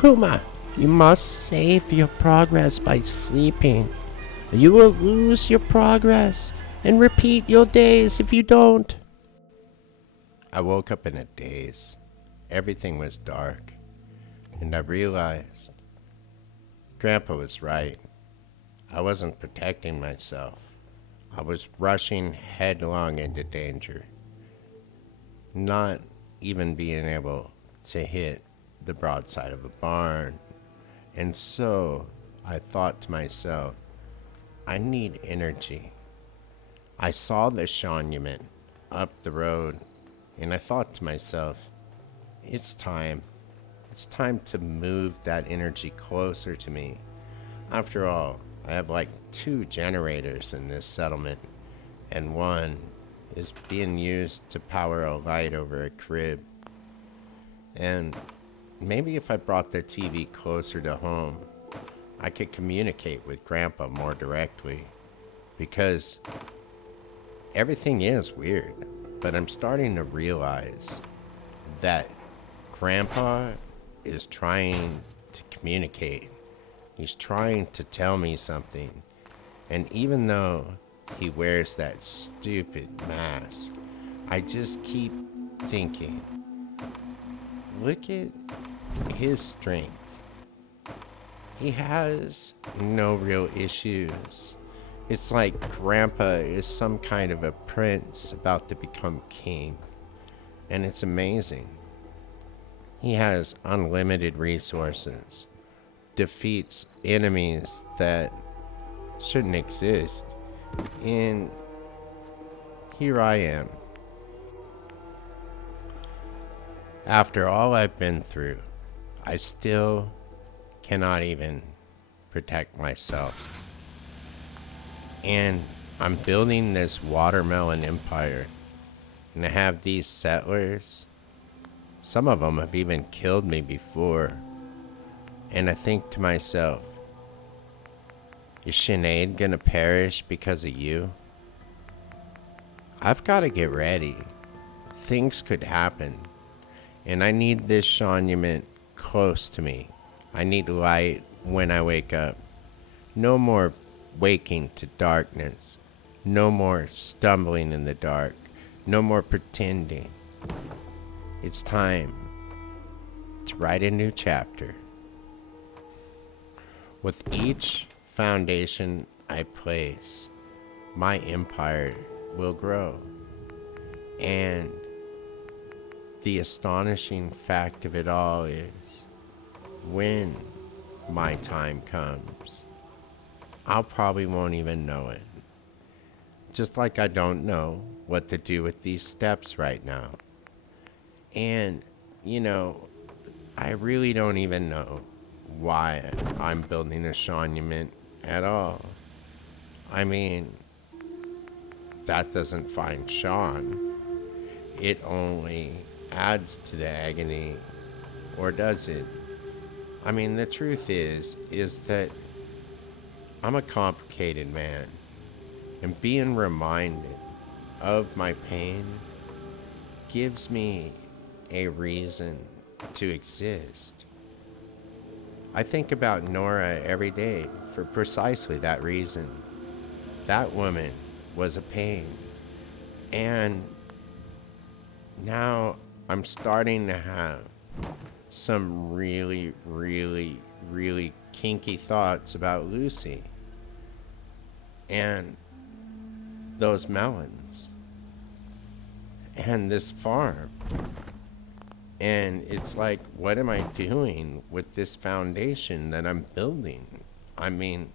Kuma, you must save your progress by sleeping. You will lose your progress and repeat your days if you don't. I woke up in a daze. Everything was dark, and I realized Grandpa was right. I wasn't protecting myself. I was rushing headlong into danger, not even being able to hit the broadside of a barn. And so I thought to myself, I need energy. I saw the Shaunument up the road, and I thought to myself, it's time. It's time to move that energy closer to me. After all, I have like 2 generators in this settlement, and one is being used to power a light over a crib. And maybe if I brought the TV closer to home, I could communicate with Grandpa more directly. Because everything is weird, but I'm starting to realize that Grandpa is trying to communicate. He's trying to tell me something. And even though he wears that stupid mask, I just keep thinking, look at his strength. He has no real issues. It's like Grandpa is some kind of a prince about to become king. And it's amazing. He has unlimited resources, defeats enemies that shouldn't exist, and here I am. After all I've been through, I still cannot even protect myself. And I'm building this watermelon empire, and I have these settlers. Some of them have even killed me before. And I think to myself, is Sinead gonna perish because of you? I've gotta get ready. Things could happen. And I need this Shaunument close to me. I need light when I wake up. No more waking to darkness. No more stumbling in the dark. No more pretending. It's time to write a new chapter. With each foundation I place, my empire will grow. And the astonishing fact of it all is, when my time comes, I'll probably won't even know it. Just like I don't know what to do with these steps right now. And, I really don't even know why I'm building a Shaunument at all. I mean, that doesn't find Sean. It only adds to the agony, or does it? I mean, the truth is that I'm a complicated man, and being reminded of my pain gives me a reason to exist. I think about Nora every day for precisely that reason. That woman was a pain. And now I'm starting to have some really, really, really kinky thoughts about Lucy. And those melons. And this farm. And it's like, what am I doing with this foundation that I'm building? I mean,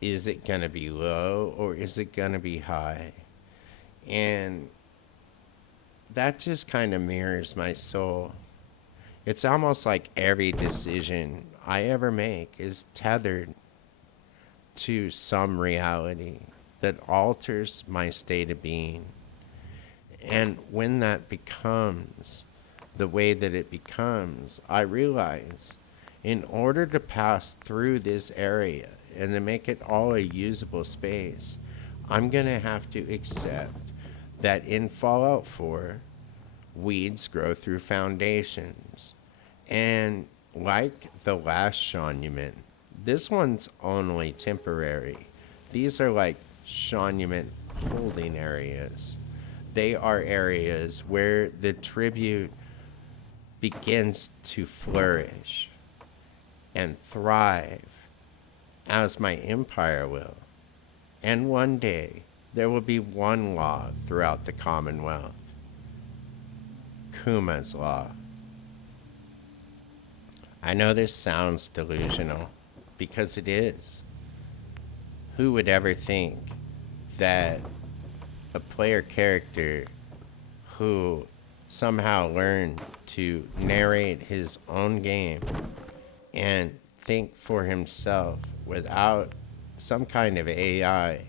is it going to be low or is it going to be high? And that just kind of mirrors my soul. It's almost like every decision I ever make is tethered to some reality that alters my state of being. And when that becomes the way that it becomes, I realize in order to pass through this area and to make it all a usable space, I'm going to have to accept that in Fallout 4, weeds grow through foundations. And like the last Shaunument, this one's only temporary. These are like Shaunument holding areas. They are areas where the tribute begins to flourish and thrive as my empire will. And one day, there will be one law throughout the Commonwealth, Kuma's Law. I know this sounds delusional, because it is. Who would ever think that a player character who somehow learned to narrate his own game and think for himself without some kind of AI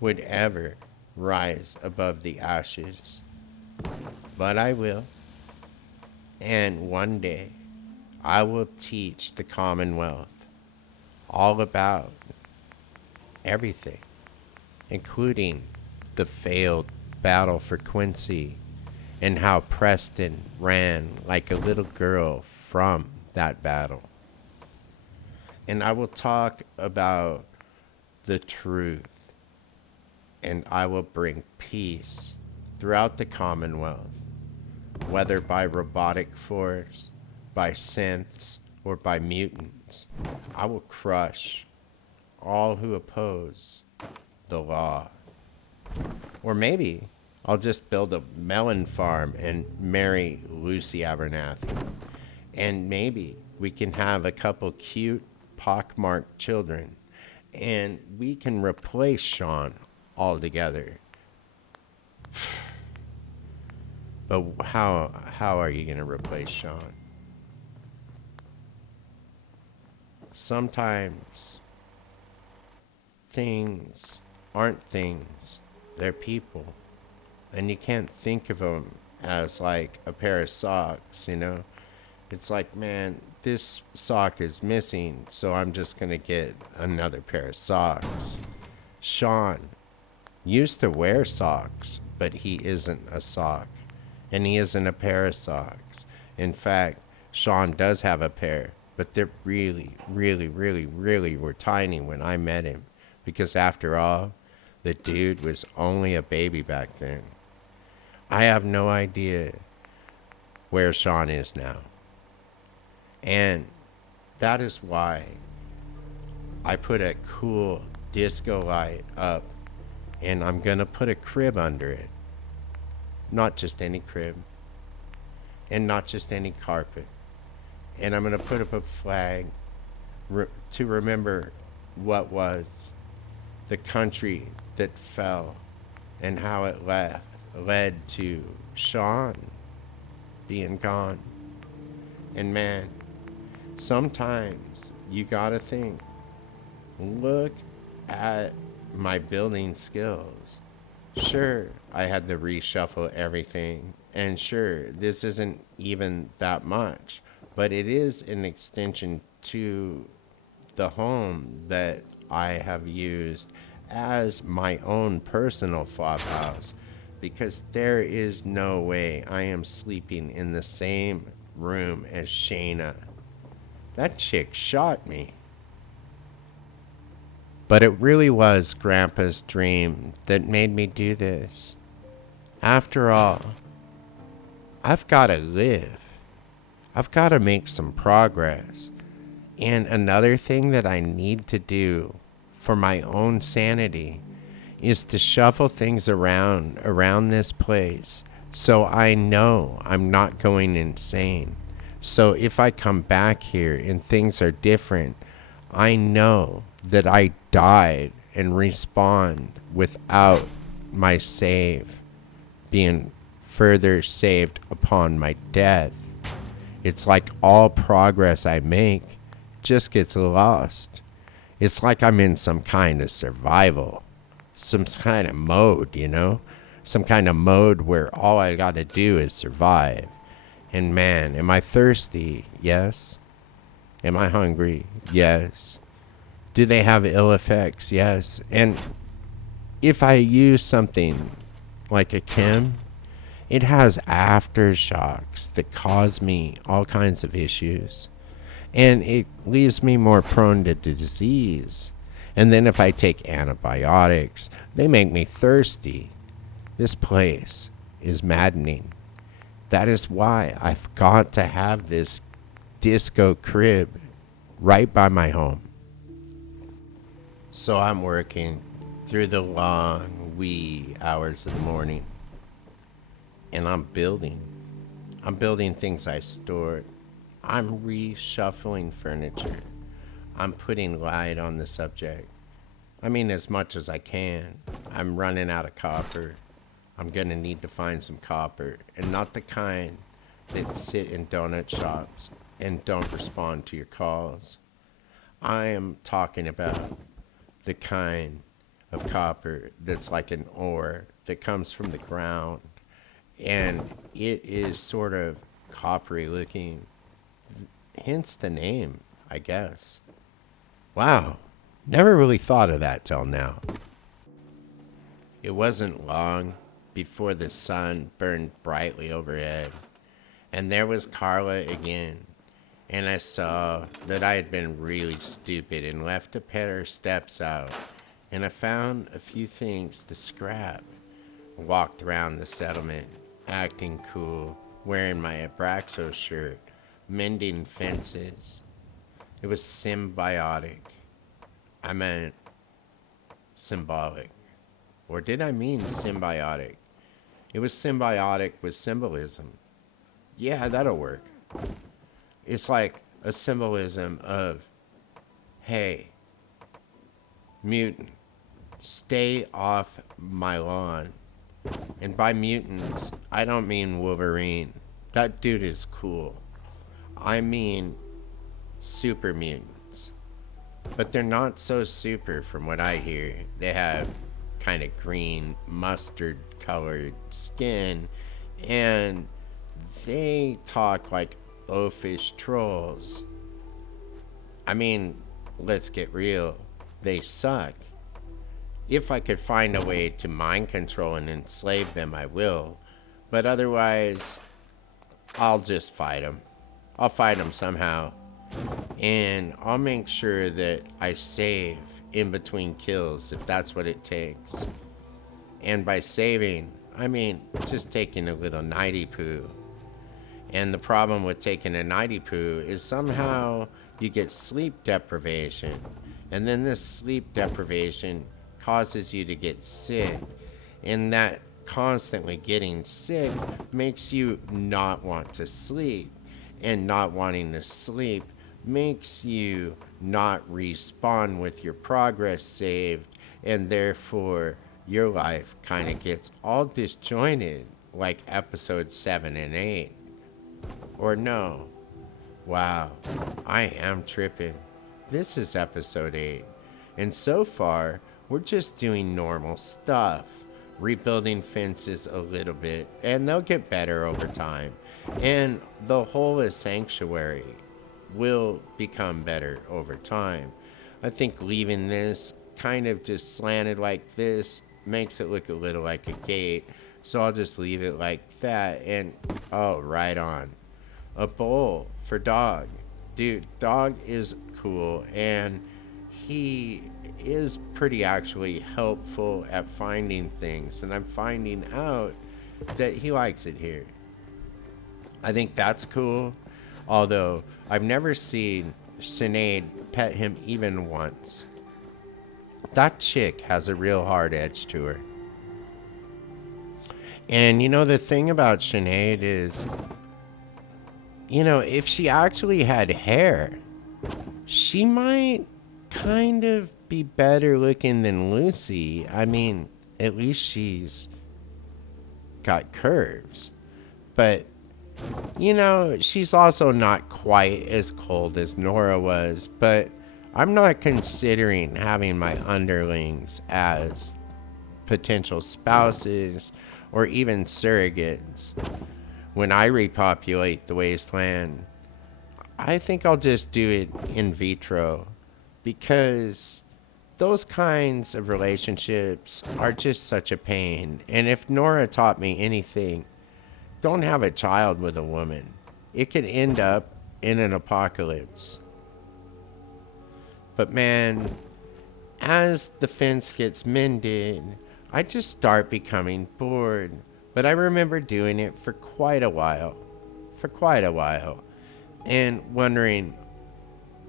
would ever rise above the ashes? But I will. And one day, I will teach the Commonwealth all about everything, including the failed battle for Quincy and how Preston ran like a little girl from that battle. And I will talk about the truth, and I will bring peace throughout the Commonwealth, whether by robotic force, by synths, or by mutants. I will crush all who oppose the law. Or maybe I'll just build a melon farm and marry Lucy Abernathy. And maybe we can have a couple cute, pockmarked children, and we can replace Sean altogether. But how are you going to replace Sean? Sometimes things aren't things, they're people. And you can't think of them as like a pair of socks, you know? It's like, man, this sock is missing, so I'm just gonna get another pair of socks. Sean used to wear socks, but he isn't a sock. And he isn't a pair of socks. In fact, Sean does have a pair, but they're really were tiny when I met him. Because after all, the dude was only a baby back then. I have no idea where Sean is now. And that is why I put a cool disco light up, and I'm gonna put a crib under it. Not just any crib, and not just any carpet. And I'm gonna put up a flag to remember what was the country that fell and how it led to Sean being gone. And man, sometimes you gotta think, look at my building skills. Sure, I had to reshuffle everything, and sure, this isn't even that much, but it is an extension to the home that I have used as my own personal flop house, because there is no way I am sleeping in the same room as Shayna. That chick shot me. But it really was Grandpa's dream that made me do this. After all, I've got to live. I've got to make some progress. And another thing that I need to do for my own sanity is to shuffle things around this place so I know I'm not going insane. So if I come back here and things are different, I know that I died and respawned without my save being further saved upon my death. It's like all progress I make just gets lost. It's like I'm in some kind of survival, some kind of mode, you know? Some kind of mode where all I gotta do is survive. And man, am I thirsty? Yes. Am I hungry? Yes. Do they have ill effects? Yes. And if I use something like a chem, It has aftershocks that cause me all kinds of issues. And it leaves me more prone to disease. And then if I take antibiotics, they make me thirsty. This place is maddening. That is why I've got to have this disco crib right by my home. So I'm working through the long, wee hours of the morning. And I'm building. I'm building things I stored. I'm reshuffling furniture. I'm putting light on the subject. I mean, as much as I can. I'm running out of copper. I'm gonna need to find some copper, and not the kind that sit in donut shops and don't respond to your calls. I am talking about the kind of copper that's like an ore that comes from the ground, and it is sort of coppery looking, hence the name, I guess. Wow, never really thought of that till now. It wasn't long before the sun burned brightly overhead, and there was Carla again. And I saw that I had been really stupid and left a pair of steps out, and I found a few things to scrap. Walked around the settlement, acting cool, wearing my Abraxo shirt, mending fences. It was symbiotic. I meant symbolic. Or did I mean symbiotic? It was symbiotic with symbolism. Yeah, that'll work. It's like a symbolism of, hey, mutant, stay off my lawn. And by mutants, I don't mean Wolverine. That dude is cool. I mean super mutants. But they're not so super from what I hear. They have kind of green, mustard colored skin, and they talk like oafish trolls. I mean, let's get real. They suck. If I could find a way to mind control and enslave them, I will. But otherwise, I'll just fight them. I'll fight them somehow. And I'll make sure that I save in between kills if that's what it takes. And by saving, I mean just taking a little nighty poo. And the problem with taking a nighty poo is somehow you get sleep deprivation. And then this sleep deprivation causes you to get sick. And that constantly getting sick makes you not want to sleep. And not wanting to sleep makes you not respawn with your progress saved. And therefore, your life kind of gets all disjointed like episode 7 and 8. Or no. Wow, I am tripping. This is episode 8. And so far, we're just doing normal stuff. Rebuilding fences a little bit, and they'll get better over time. And the whole of Sanctuary will become better over time. I think leaving this kind of just slanted like this makes it look a little like a gate. So I'll just leave it like that, and oh, right on. A bowl for Dog. Dude, Dog is cool, and he is pretty actually helpful at finding things, and I'm finding out that he likes it here. I think that's cool, although I've never seen Sinead pet him even once. That chick has a real hard edge to her. And you know, the thing about Sinead is, you know, if she actually had hair, she might kind of be better looking than Lucy. I mean, at least she's got curves. But, you know, she's also not quite as cold as Nora was. But I'm not considering having my underlings as potential spouses or even surrogates. When I repopulate the wasteland, I think I'll just do it in vitro, because those kinds of relationships are just such a pain. And if Nora taught me anything, Don't have a child with a woman. It could end up in an apocalypse. But man, as the fence gets mended, I just start becoming bored. But I remember doing it for quite a while. And wondering,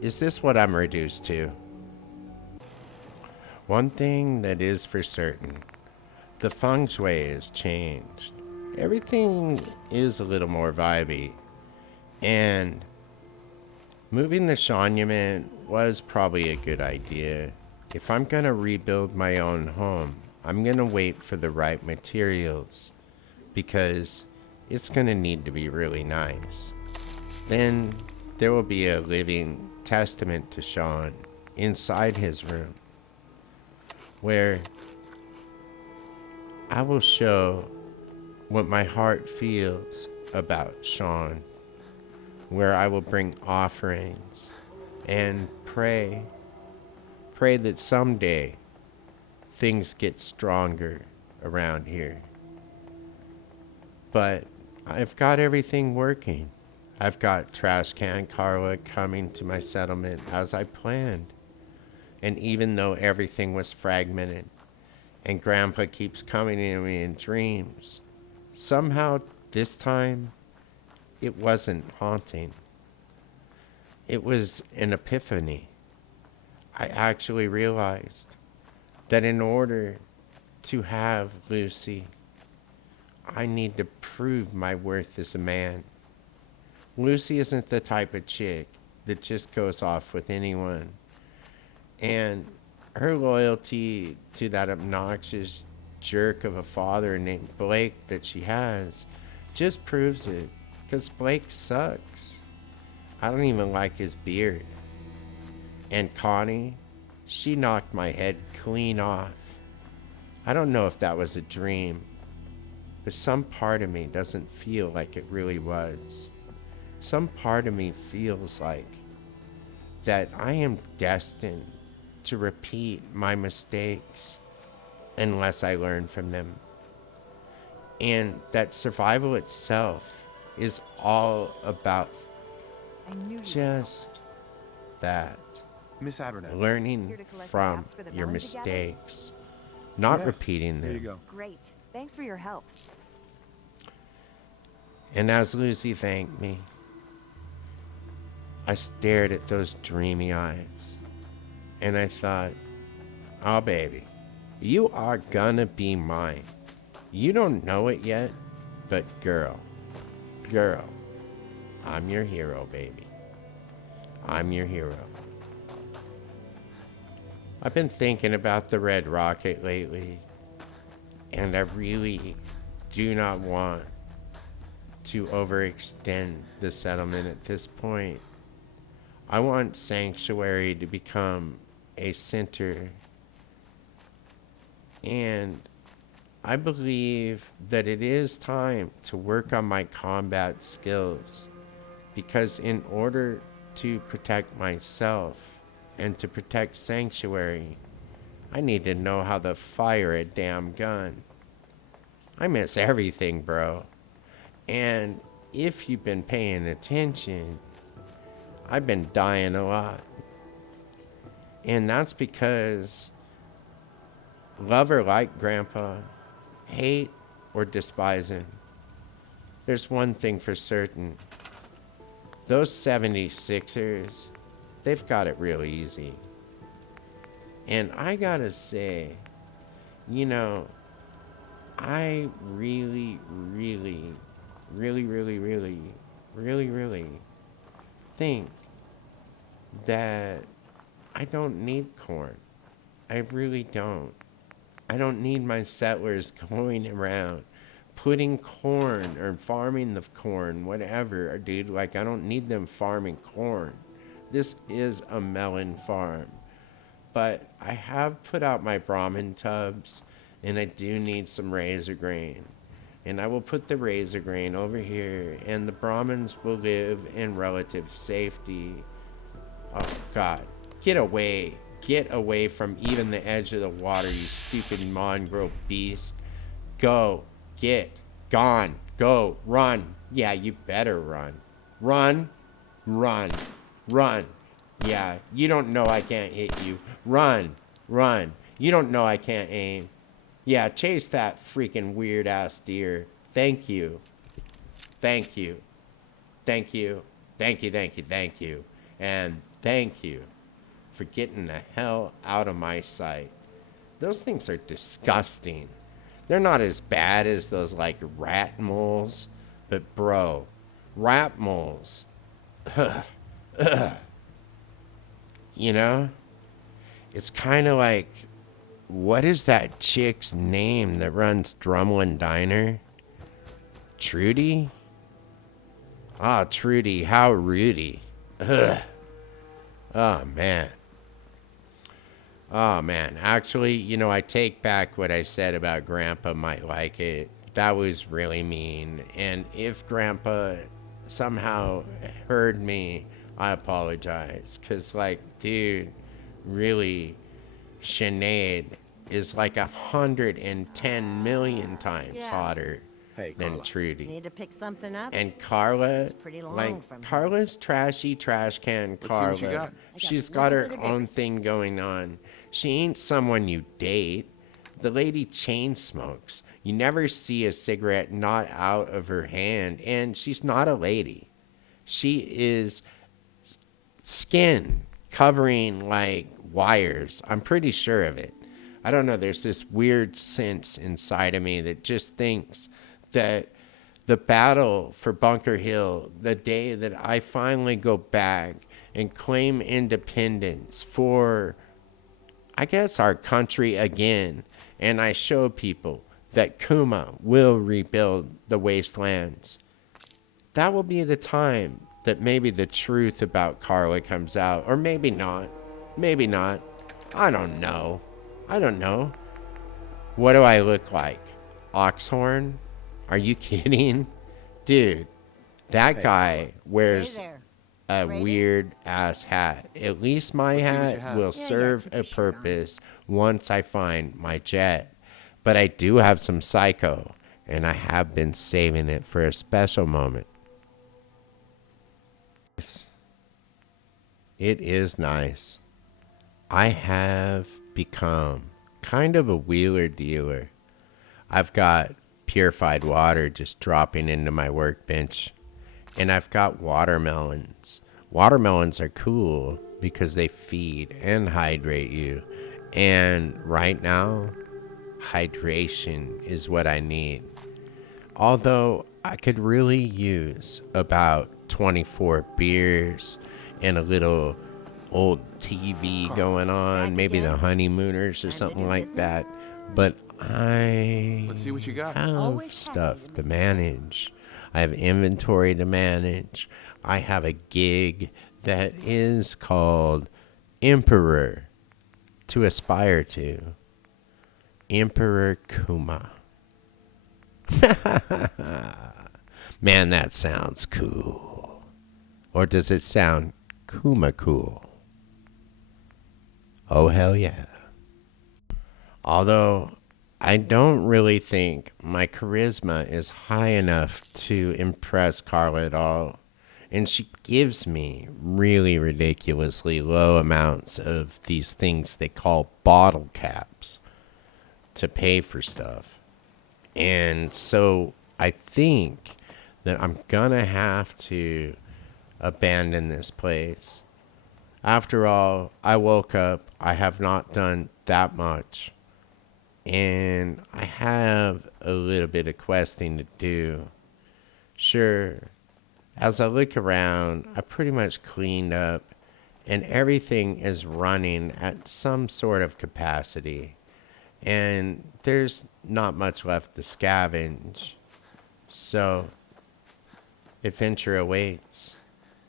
is this what I'm reduced to? One thing that is for certain, the feng shui has changed. Everything is a little more vibey. And moving the Shaunument was probably a good idea. If I'm going to rebuild my own home, I'm going to wait for the right materials because it's going to need to be really nice. Then there will be a living testament to Sean inside his room where I will show what my heart feels about Sean, where I will bring offerings and pray that someday things get stronger around here. But I've got everything working. I've got Trash Can Carla coming to my settlement as I planned. And even though everything was fragmented and Grandpa keeps coming to me in dreams, somehow this time it wasn't haunting. It was an epiphany. I actually realized that in order to have Lucy, I need to prove my worth as a man. Lucy isn't the type of chick that just goes off with anyone. And her loyalty to that obnoxious jerk of a father named Blake that she has just proves it. Because Blake sucks. I don't even like his beard. And Connie, she knocked my head clean off. I don't know if that was a dream, but some part of me doesn't feel like it really was. Some part of me feels like that I am destined to repeat my mistakes unless I learn from them. And that survival itself is all about just that. Miss Abernathy. Learning from your mistakes, not repeating them. Here you go. Great. Thanks for your help. And as Lucy thanked me, I stared at those dreamy eyes, and I thought, oh baby, you are gonna be mine. You don't know it yet, but girl, I'm your hero, baby. I'm your hero. I've been thinking about the Red Rocket lately, and I really do not want to overextend the settlement at this point. I want Sanctuary to become a center, and I believe that it is time to work on my combat skills, because in order to protect myself and to protect Sanctuary, I need to know how to fire a damn gun. I miss everything, bro. And if you've been paying attention, I've been dying a lot. And that's because, love or like Grandpa, hate or despise him, there's one thing for certain. Those 76ers, they've got it real easy. And I gotta say, you know, I really think that I don't need corn. I really don't. I don't need my settlers going around putting corn or farming the corn, whatever, dude. Like, I don't need them farming corn. This is a melon farm. But I have put out my Brahmin tubs, and I do need some razor grain. And I will put the razor grain over here, and the Brahmins will live in relative safety. Oh, God. Get away. Get away from even the edge of the water, you stupid mongrel beast. Go. Get. Gone. Go. Run. Yeah, you better run. Run. Run. Run. Yeah, you don't know I can't hit you. Run. Run. You don't know I can't aim. Yeah, chase that freaking weird ass deer. Thank you. Thank you. Thank you. Thank you, thank you, thank you. And thank you for getting the hell out of my sight. Those things are disgusting. They're not as bad as those like rat moles, but bro, rat moles. You know? It's kind of like, what is that chick's name that runs Drumlin Diner? Trudy? Ah, Trudy, how Rudy. Ugh. Oh, man. Oh, man. Actually, you know, I take back what I said about Grandpa might like it. That was really mean. And if Grandpa somehow heard me, I apologize. Because, like, dude, really, Sinead is like 110 million times hotter than Trudy. Need to pick something up? And Carla, pretty long like, from here. Carla's trashy trash can Carla. Let's see what you got. She's got her own thing going on. She ain't someone you date. The lady chain smokes. You never see a cigarette not out of her hand, and she's not a lady. She is skin covering like wires. I'm pretty sure of it. I don't know. There's this weird sense inside of me that just thinks that the battle for Bunker Hill, the day that I finally go back and claim independence for, I guess, our country again, and I show people that Kuma will rebuild the wastelands, that will be the time that maybe the truth about Carla comes out. Or maybe not. Maybe not. I don't know. I don't know. What do I look like? Oxhorn? Are you kidding? Dude, that guy wears a weird ass hat. At least my hat will serve a purpose once I find my jet. But I do have some psycho, and I have been saving it for a special moment. It is nice. I have become kind of a wheeler dealer. I've got purified water just dropping into my workbench, and I've got watermelons. Watermelons are cool because they feed and hydrate you. And right now, hydration is what I need. Although I could really use about 24 beers and a little old TV going on, maybe the Honeymooners or something like that. But Let's see what you got. have stuff to manage. I have inventory to manage. I have a gig that is called Emperor to aspire to. Emperor Kuma. Man, that sounds cool. Or does it sound Kuma cool? Oh, hell yeah. Although I don't really think my charisma is high enough to impress Carla at all. And she gives me really ridiculously low amounts of these things they call bottle caps to pay for stuff. And so I think that I'm gonna have to abandon this place. After all, I woke up, I have not done that much, and I have a little bit of questing to do. Sure, as I look around, I pretty much cleaned up, and everything is running at some sort of capacity, and there's not much left to scavenge. So, adventure awaits.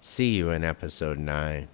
See you in episode 9.